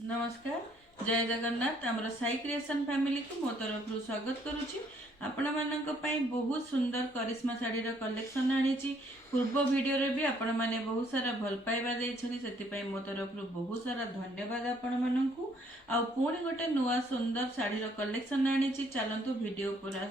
नमस्कार जय जगन्नाथ आमर साई क्रिएशन फैमिली को मो तरफ स्वागत करुच्ची आपण मानक बहुत सुंदर करिश्मा साड़ी कलेक्शन आनी पूर्व वीडियो रे भी आपण माने बहुत सारा भल पाइबा से मो तरफ बहुत सारा धन्यवाद आपण मानकू आ पुणी गोटे नुआ सुंदर साड़ी कलेक्शन आनी चलतु वीडियो पूरा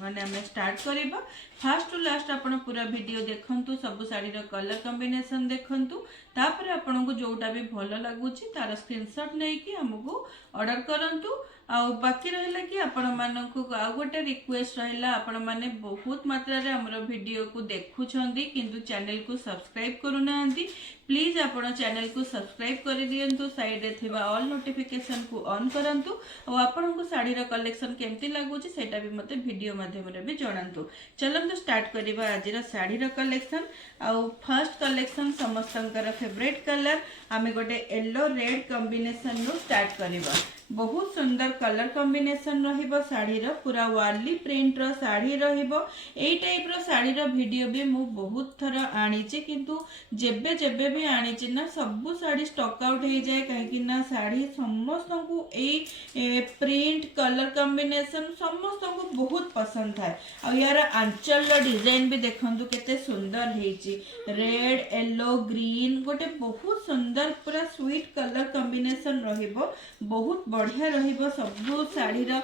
माने आम स्टार्ट करबा फास्ट टू लास्ट आपण पूरा वीडियो देखंतु सब साड़ी कलर कॉम्बिनेशन देखंतु तापर आपण को जोटा भी भल लगुच तार स्क्रीनशॉट नहीं कि हमको ऑर्डर करंतु आ बाकी रहिला कि आपण मानकू आ गोटे रिक्वेस्ट रहिला आपण माने बहुत मात्रा रे हमर वीडियो को देखुछंदी किंतु चैनल को सब्सक्राइब करूनांती प्लीज आपण चैनल को सब्सक्राइब कर दियंतु साइड रे थिबा ऑल नोटिफिकेशन को ऑन करंतु और आपण को साड़ी रो कलेक्शन केमती लागुची सेटा भी मते वीडियो माध्यम रे भी जणांतु चलंतु स्टार्ट करिबा आज रो साड़ी रो कलेक्शन आ फर्स्ट कलेक्शन समस्तंकर फेवरेट कलर आमे गोटे येलो रेड कॉम्बिनेशन रो स्टार्ट करिबा बहुत सुंदर कलर कॉम्बिनेशन रहिबो साड़ी रो पूरा वार्ली प्रिंट रो साड़ी रहिबो एई टाइप रो साड़ी रो वीडियो भी मु बहुत थर आनी छि किंतु जेबे जेबे भी आनी छि ना सब साड़ी स्टॉक आउट हो जाए कहीं ना साड़ी समस्त को ए प्रिंट कलर कॉम्बिनेशन समस्त को बहुत पसंद थाए आ यार आंचल रो डिजाइन भी देखंतु केते सुंदर हेछि रेड येलो ग्रीन गोटे बहुत सुंदर पूरा स्वीट कलर कॉम्बिनेशन रहिबो बहुत बढ़िया रहिबो सब साड़ी रो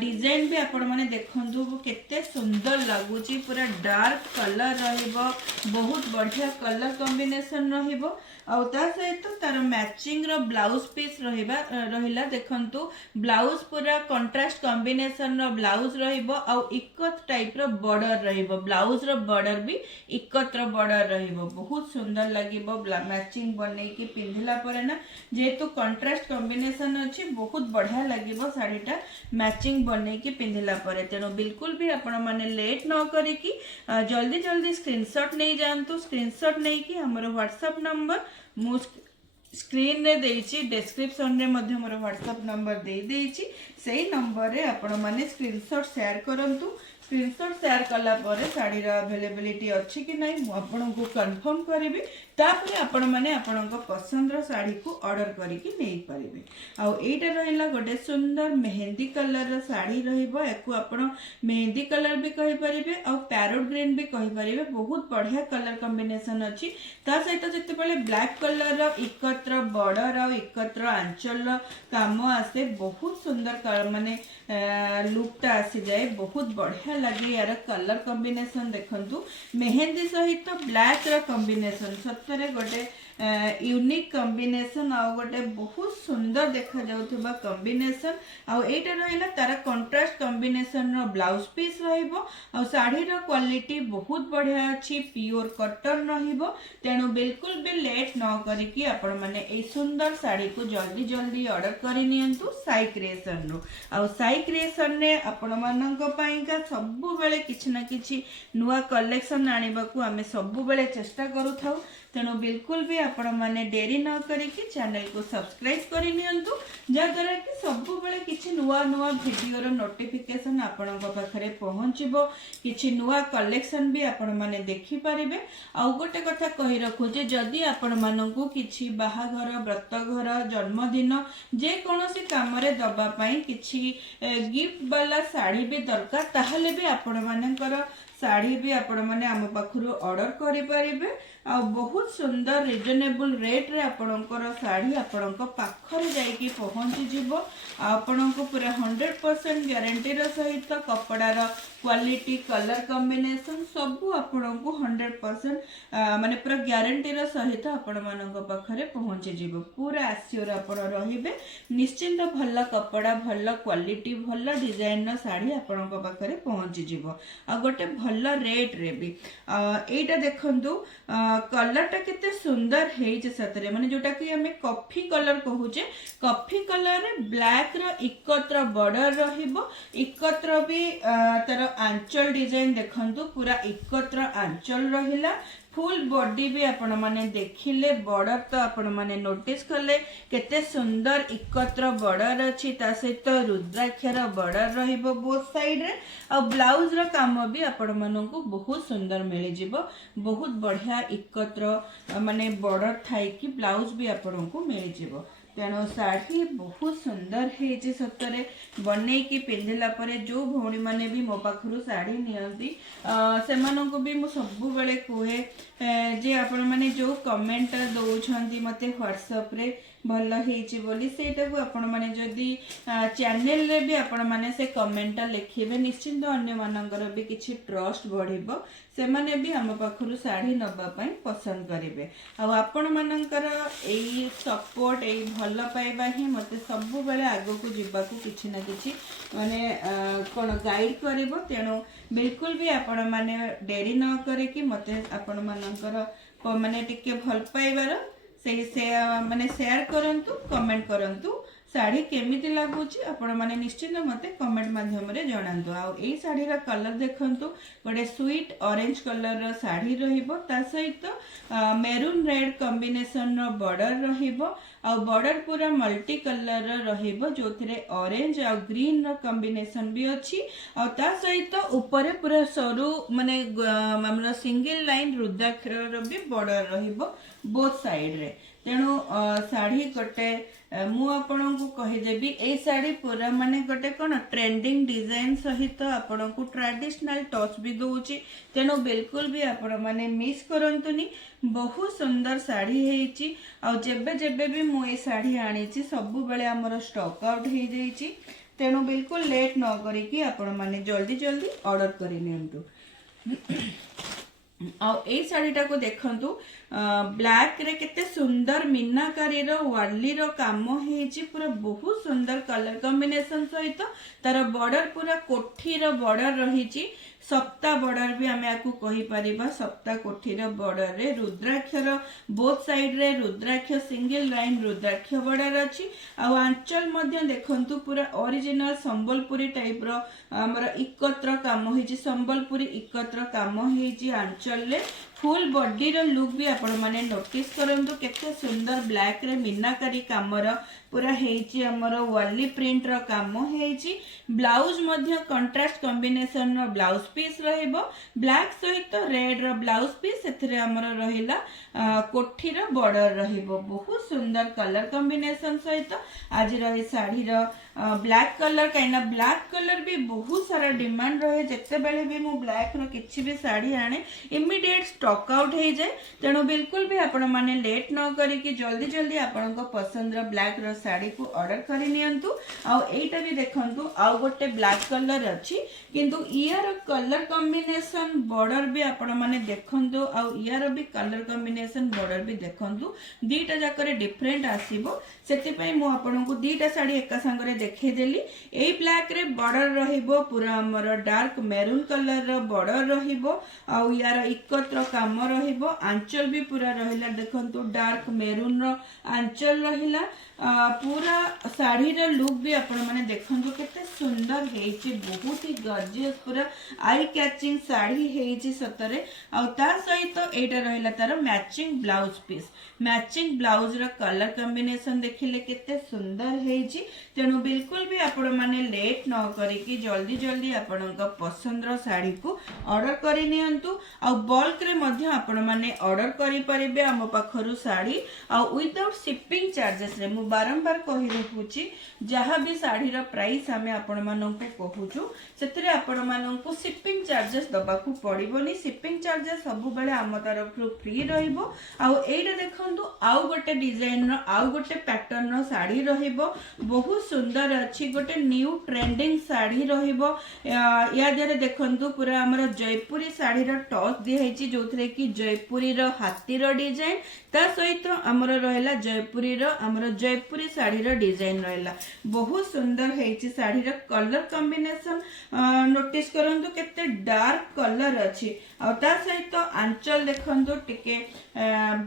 डिजाइन भी आपण माने देखंतु केते सुंदर लागुची पूरा डार्क कलर रहिबो बहुत बढ़िया कलर कॉम्बिनेशन रहिबो आ ता सहित तार मैचिंग रो ब्लाउज पीस रहिला देखंतु ब्लाउज पूरा कंट्रास्ट कॉम्बिनेशन रो ब्लाउज रहिबो आ इकत टाइप रो बॉर्डर रहिबो ब्लाउज रो बॉर्डर भी इकत रो बॉर्डर रहिबो बहुत सुंदर लागिबो मैचिंग बनै की पिंधिला परे ना जेतु कंट्रास्ट कॉम्बिनेशन अछि बहुत बढ़िया लगे शाढ़ीटा मैचिंग बन की पिंधिला परे तेणु बिल्कुल भी आपण माने लेट न करी कि जल्दी जल्दी स्क्रीनशॉट नहीं जातु स्क्रीनशॉट नहीं कि हमर व्हाट्सएप नंबर मु स्क्रीन रे देइछि डिस्क्रिप्शन रे मध्ये मोर व्हाट्सएप नंबर दे देइछि सेही नंबर रे आपण माने स्क्रीनशॉट शेयर करंतु स्क्रीनशॉट शेयर कला परे साड़ी रा अवेलेबिलिटी अछि कि नहीं मु आपन को कंफर्म करिवि तापर आपण माने आपण को पसंद रो साड़ी को ऑर्डर करी कि नै परिबे आ एटा रहिला गोटे सुंदर मेहंदी कलर रो साड़ी रहिबो एको आपण मेहंदी कलर भी कहि परिबे आ पैरोट ग्रीन भी कहि परिबे बहुत बढ़िया कलर कॉम्बिनेशन अछि ता सहित जते बेले ब्लैक कलर रो एकत्र बॉर्डर आ एकत्र आंचल रो काम आसे बहुत सुंदर माने लुक ता आसी जाए बहुत बढ़िया लगे यार कलर कॉम्बिनेशन देखंतु मेहंदी सहित ब्लैक रो कॉम्बिनेशन सत्तरे गोटे यूनिक कॉम्बिनेशन आ गोटे बहुत सुंदर देखा जाउथबा कॉम्बिनेशन आ एटा रहिला तारा कंट्रास्ट कॉम्बिनेशन रो ब्लाउज पीस रहिबो आ साड़ी रो क्वालिटी बहुत बढ़िया अछि प्योर कॉटन रहिबो तेनु बिल्कुल भी लेट न करी कि आपण माने ए सुंदर साड़ी को जल्दी जल्दी ऑर्डर करि नियंतु साई क्रिएशन रो आ साई क्रिएशन ने आपण मानक पाइका सब बेले किछि ना किछि नुवा कलेक्शन आनिबा को हमें सब बेले चेष्टा करू थाउ तेणु बिल्कुल भी आपण माने देरी न करिकी चैनल को सब्सक्राइब करि नियंतु जद्वारा कि सब बेले किछि नुवा नुवा वीडियो रो नोटिफिकेशन आपण पाखरे पहुंचबो किछि नुवा कलेक्शन भी आपण माने देखि परिबे आ गोटे कथा कहि रखु जे जदी आपण मानकू किछि बाहाघर व्रतघर जन्मदिन जे कोनोसी काम रे दबा पई किछि गिफ्ट वाला साड़ी भी दरकार ताहले भी आपण मानकर साड़ी भी आपण माने आम पाखरु ऑर्डर करि परिबे आ बहुत सुंदर रिजनेबल रेट रे आपणकर साड़ी आपणक पाखरे जाई की पहुंची जिवो आपणक पूरा 100% गारंटी रो सहित कपड़ार क्वालिटी कलर कॉम्बिनेशन सब आपणक 100% माने पूरा गारंटी रो सहित आपण मानक पाखरे पहुंची जिवो पूरा आश्योर आपण रहिबे निश्चिंत भल कपड़ा भल क्वालिटी भल डिजाइन रो साड़ी आपणक पाखरे पहुंची जिवो आ गोटे भल रेट रे भी एटा देखंतु कलर टा कितने सुंदर है सतरे माने जोटा कि हमें कॉफी कलर कहूचे कॉफी कलर रे ब्लैक रो एकत्र बॉर्डर रहिबो एकत्र भी तार आंचल डिजाइन देखंतु पूरा एकत्र आंचल रहिला फुल बॉडी भी आपण माने देखिले बॉर्डर तो आपण माने नोटिस कले केते सुंदर एकत्र बॉर्डर अछि ता सहित रुद्राक्षर बॉर्डर रहिबो बोथ साइड रे आ ब्लाउज रो काम भी आपण माननकु बहुत सुंदर मिलि जिवो बहुत बढ़िया एकत्र माने बॉर्डर थाई कि ब्लाउज भी आपण को मिलि जिवो तेणु शाढ़ी बहुत सुंदर है सतरे बने कि पिंधला परे जो भौणी माने भी मो पाखु शाढ़ी नियंती से भी मु सब बेले कहे जे आपण माने जो कमेंट दौरान मते व्हाट्सएप रे भल होती बोली सेटा को आपण माने जदि चैनल रे भी आपण माने से कमेंट लिखिबे निश्चिंत अन्य मानकर भी किछि ट्रस्ट बढ़िबो से माने भी हम पाखरु साड़ी नबा पई पसंद करिवे आ आपण मानकर एई सपोर्ट एई भल पाइबा ही मते सब बेले आगो को जीवा को किछि ना किछि माने कोन गाइड करिवो तेणु बिल्कुल भी आपण माने डेरी न करे कि मते आपण मानकर माने टिके भल पाइबार से माने शेयर करंतु कमेंट करंतु साड़ी केमिति लागुची आपण माने निश्चित मते कमेंट माध्यम रे जणांतु आ एई साड़ी रा कलर देखंतु गोटे स्वीट ऑरेंज कलर रा साड़ी रहिबो ता सहित मेरून रेड कॉम्बिनेशन रो बॉर्डर रहिबो आ बॉर्डर पूरा मल्टी कलर रा रहिबो जोथिरे ऑरेंज आ ग्रीन रो कॉम्बिनेशन भी अछि आ ता सहित ऊपर पूरा सरू माने हमरा सिंगल लाइन रुद्राक्ष रो भी बॉर्डर रहिबो बोथ साइड रे तेणु साड़ी गोटे मु आपण को कहीदेवी ए साड़ी पूरा माने गोटे कौन ट्रेंडिंग डिजाइन सहित आपण को ट्रेडिशनल टच भी दउची तेणु बिल्कुल भी आपण माने मिस करंतुनी बहुत सुंदर साड़ी हेची आ जेबे जेबे भी मु ए साड़ी आनीची सब बेले हमर स्टॉक आउट हे जाईची तेणु बिल्कुल लेट न करी कि आपण माने जल्दी जल्दी ऑर्डर करि नियंतु आ ए साड़ीटा को देखंतु ब्लैक रे केते सुंदर मीनाकारी रो वाली रो काम हेची पूरा बहुत सुंदर कलर कॉम्बिनेशन सहित तार बॉर्डर पूरा कोठी रो बॉर्डर रहीची सप्ता बॉर्डर भी आमे आकु कहि परिबा सप्ता कोठी रो बॉर्डर रे रुद्राक्ष रो बोथ साइड रे रुद्राक्ष सिंगल लाइन रुद्राक्ष बॉर्डर अछि आ आंचल मध्य देखंतु पूरा ओरिजिनल संबलपुरी टाइप रो हमर इकत्र काम हेची संबलपुरी इकत्र काम हेची आंचल ले फुल बॉडी रो लुक भी आपण माने नोटिस करंतु केते सुंदर ब्लैक रे मीनाकारी कामर पूरा हेची हमर वाली प्रिंट रो काम हेची ब्लाउज मध्य कंट्रास्ट कॉम्बिनेशन रो ब्लाउज पीस रहइबो ब्लैक सहित रेड रो ब्लाउज पीस एथरे हमर रहिला कोठी रो बॉर्डर रहइबो बहुत सुंदर कलर कॉम्बिनेशन सहित आज रही साड़ी रो ब्लैक कलर काइना ब्लैक कलर भी बहुत सारा डिमांड रहे जते बेले भी मु ब्लैक रो किछि भी साड़ी आने इमीडिएट स्टॉक आउट हो जाए तेणु बिल्कुल भी आपण माने लेट न करी कि जल्दी जल्दी आपण को पसंद रो ब्लैक रो साड़ी को ऑर्डर करि नियंतु आ एटा भी देखंतु आ गोटे ब्लैक कलर अछि किंतु इयर कलर कॉम्बिनेशन बॉर्डर भी आपण माने देखंतु आ इयर भी कलर कॉम्बिनेशन बॉर्डर भी देखंतु दीटा जाकरे डिफरेंट आसीबो सेति पई मु आपण को दीटा साड़ी एका संगरे देखै देली एई ब्लैक रे बॉर्डर रहिबो पूरा हमर डार्क मेरून कलर रो बॉर्डर रहिबो आ यार इकत्र काम रहिबो आंचल भी पूरा रहिला देखंतु डार्क मेरून रो आंचल रहिला पूरा साड़ी रे लुक भी आपण माने देखंतु केते सुंदर हेची बहुत ही गॉर्जियस पूरा आई कैचिंग साड़ी हेची सतरे आ ता सहित एटा रहिला तार matching blouse piece matching blouse रो कलर कॉम्बिनेशन देखिले केते सुंदर हेची तेणु बिल्कुल भी आपण माने लेट न करी कि जल्दी जल्दी आपणक पसंद रो साड़ी को ऑर्डर करि नियंतु आ बल्क रे मध्य आपण माने ऑर्डर करि परिबे हम पाखरु साड़ी आ विदाउट शिपिंग चार्जेस रे मु बारंबार कहि रहुची जहाँ भी साड़ी रो प्राइस हमें आपण माननकु कहूछु सेतरे आपण माननकु शिपिंग चार्जेस दबाकू पड़िबोनी शिपिंग चार्जेस सब बेले हम तरफ फ्री रहइबो आ एटा देखंतु आउ गोटे डिजाइन रो आउ गोटे पैटर्न रो साड़ी रहिबो बहुत सुंदर अछि गोटे न्यू ट्रेंडिंग साड़ी रहिबो या देरे देखंतु पूरा हमर जयपुरी साड़ी रो टच दि हेची जोथरे कि जयपुरी रो हाथी रो डिजाइन ता सहित हमर रहला जयपुरी रो हमर जयपुरी साड़ी रो डिजाइन रहला बहुत सुंदर हेची साड़ी रो कलर कॉम्बिनेशन नोटिस करंतु केते डार्क कलर अछि आ ता सहित आंचल देखंतु टिके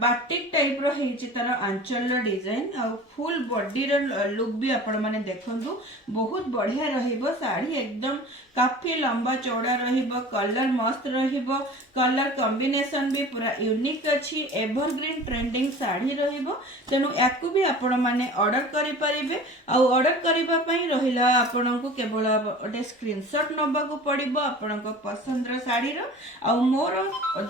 बाटिक टाइप रो हेची तार आंचल रो डिजाइन आ फुल बॉडी रो लुक भी आपण माने देखंतु बहुत बढ़िया रहिबो साड़ी एकदम काफी लंबा चौड़ा रहिबो कलर मस्त रहिबो कलर कॉम्बिनेशन भी पूरा यूनिक अछि एवरग्रीन ट्रेंडिंग साड़ी रहिबो तेनु याकू भी आपण माने ऑर्डर करि परिबे आ ऑर्डर करिबा पई रहिला आपण को केवल ओटे स्क्रीनशॉट नबा को पड़िबो आपण को पसंद रो साड़ी रो आ मोर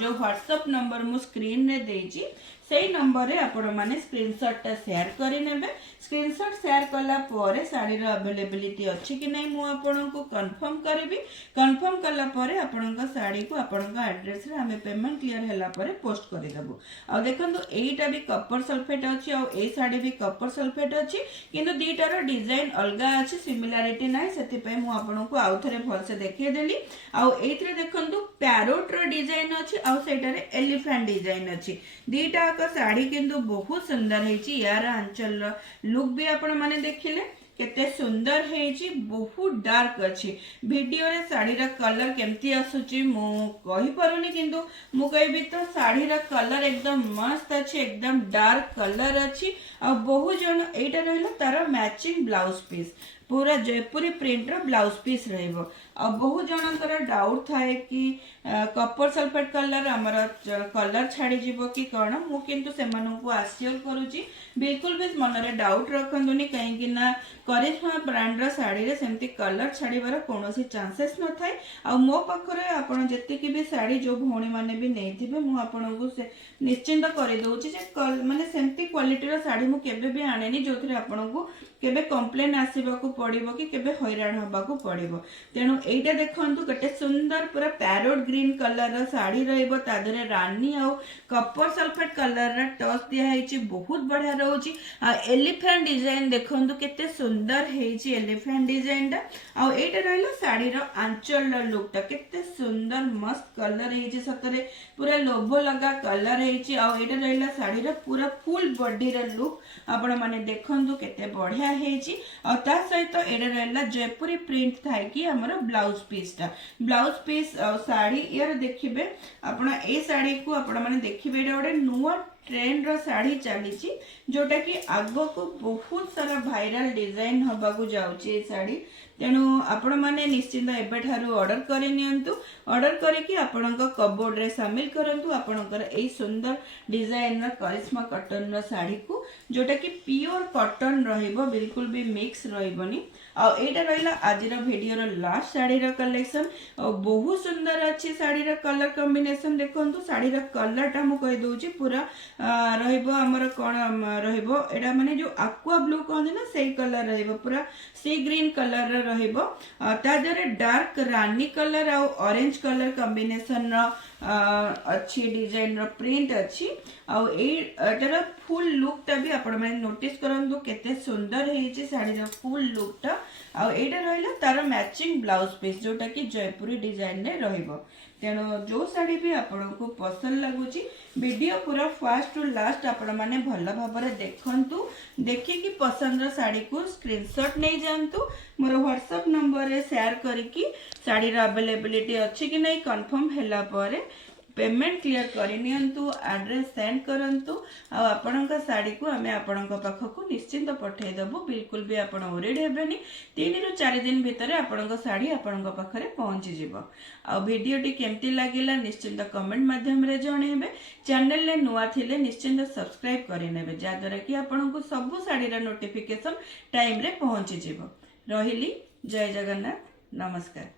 जो व्हाट्सएप नंबर मु स्क्रीन रे देछि से नंबर रे आपण माने स्क्रीनशॉट टा शेयर करि नेबे। स्क्रीनशॉट शेयर कला परे साड़ी रो अवेलेबिलिटी अछि कि नै मु आपण को कंफर्म करबी। कंफर्म कला परे आपण को साड़ी को आपण को एड्रेस रे हमें पेमेंट क्लियर हैला परे पोस्ट करि देबो। आ देखंतु एटा भी कॉपर सल्फेट अछि और ए साड़ी भी कॉपर सल्फेट अछि किंतु दीटार डिजाइन अलगा अछि सिमिलरिटी नै सेति पे मु आपण को आउ थरे भल से देखै देली। आ एथरे देखंतु पैरोट रो डिजाइन अछि आ सेटारे एलिफेंट डिजाइन अछि। दीटा का साड़ी किंतु बहुत सुंदर हेछि। यार आंचल रो लुक भी आपण माने देखिले केते सुंदर हेछि, बहुत डार्क अछि। वीडियो रे साड़ी रा कलर केमती आसुची मु कहि परुनी किंतु मु कहबी तो साड़ी रा कलर एकदम मस्त अछि, एकदम डार्क कलर अछि। आ बहुत जन एटा रहला तार मैचिंग ब्लाउज पीस पूरा जयपुरी प्रिंट रो ब्लाउज पीस रहइबो। आ बहुत जनकर डाउट थाए कि कॉपर सल्फेट कलर हमर कलर छाड़ी जीवो कि कोन। मु किंतु से मानु को आश्योर करूची बिल्कुल भी मन रे डाउट रखंदुनी कहीं कि ना करिश्मा ब्रांड रो साड़ी रे सेमती कलर छाड़ीबार कोनोसी चांसेस न थाए। आ मो पाखरे आपण जत्ते कि भी साड़ी जो भौणी माने भी नेथिबे मु आपण को से निश्चिंत करि दोउची जे माने सेमती क्वालिटी रो साड़ी मु केबे भी आनेनी जोथरे आपण को केबे कंप्लेन आसीबा को पड़िबो कि केबे हैरान हबा को पड़िबो। तेनु एइटा देखंतु केते सुंदर पूरा पैरोट ग्रीन कलर रो साड़ी रहइबो। तादरे रानी आ कॉपर सल्फेट कलर रा टच दिया हेछि, बहुत बढ़िया रहउची। आ एलिफेंट डिजाइन देखंतु केते सुंदर हेछि एलिफेंट डिजाइन टा। आ एइटा रहला साड़ी रो आंचल रो लुक टा केते सुंदर मस्त कलर हेछि, सतरे पूरा लोभो लगा कलर हेछि। आ एइटा रहला साड़ी रो पूरा फुल बॉडी रो लुक आपण माने देखंतु केते बढ़िया हेछि। आ ता सहित एइटा रहला जयपुरी प्रिंट थाई कि हमर ब्लाउज पीस टा। ब्लाउज पीस साड़ी यार देखिबे आपण ए साड़ी को आपण माने देखिबे एटा ओडे नुवा ट्रेंड रो साड़ी चलीची जोटा कि आगो को बहुत सारा वायरल डिजाइन हबा को जाउची ए साड़ी। तेणु आपण माने निश्चिंत एबे ठारू ऑर्डर करि नियंतु। ऑर्डर करिकि आपणक कबोर्ड रे शामिल करंतु आपणकर एई सुंदर डिजाइन रो करिश्मा कॉटन रो साड़ी को जोटा कि प्योर कॉटन रहिबो, बिल्कुल भी मिक्स रहिबोनी। आ एटा रहिला आज रो वीडियो रो लास्ट साड़ी रो कलेक्शन। बहुत सुंदर अछि साड़ी रो कलर कॉम्बिनेशन देखंतु। साड़ी रो कलर टा मु कहि दोउची पूरा रहिबो हमर कोन रहिबो एटा माने जो एक्वा ब्लू कहन ना सेई कलर रहिबो, पूरा सी ग्रीन कलर रो रहिबो। ता देरे डार्क रानी कलर आ ऑरेंज कलर कॉम्बिनेशन रो अच्छी डिजाइन रो प्रिंट अच्छी। आ एटार फुल लुक टा भी आपण माने नोटिस करंतु केते सुंदर हेछि साड़ी रो फुल लुक टा। आ एटा रहला तार मैचिंग ब्लाउज पीस जोटा कि जयपुरी डिजाइन रे रहिबो। तेणु जो साड़ी भी आपण को पसंद लगुची वीडियो पूरा फर्स्ट टू लास्ट आपण माने भल भाबरे देखंतु। देखिकी पसंद रो साड़ी को स्क्रीनशॉट नै जानतु। मोर व्हाट्सएप नंबर रे शेयर करिकी साड़ी रो अवेलेबिलिटी अछि कि नै कंफर्म हैला परे पेमेंट क्लियर करि नियंतु, एड्रेस सेंड करंतु। आ आपणक साड़ी को हमें आपणक पाखकु निश्चिंत पठै देबो। बिल्कुल भी आपण ओरिड हेबेनी। 3 रु 4 दिन भितरे आपणक साड़ी आपणक पाखरे पहुंची जिवो। आ वीडियो टी केमती लागिला निश्चिंत कमेंट माध्यम रे जणेबे। चैनल ले नुवा थिले निश्चिंत सब्सक्राइब करि नेबे जा द्वारा कि आपणक सब साड़ी रा नोटिफिकेशन टाइम रे पहुंची जिवो। रहिली, जय जगन्नाथ, नमस्कार।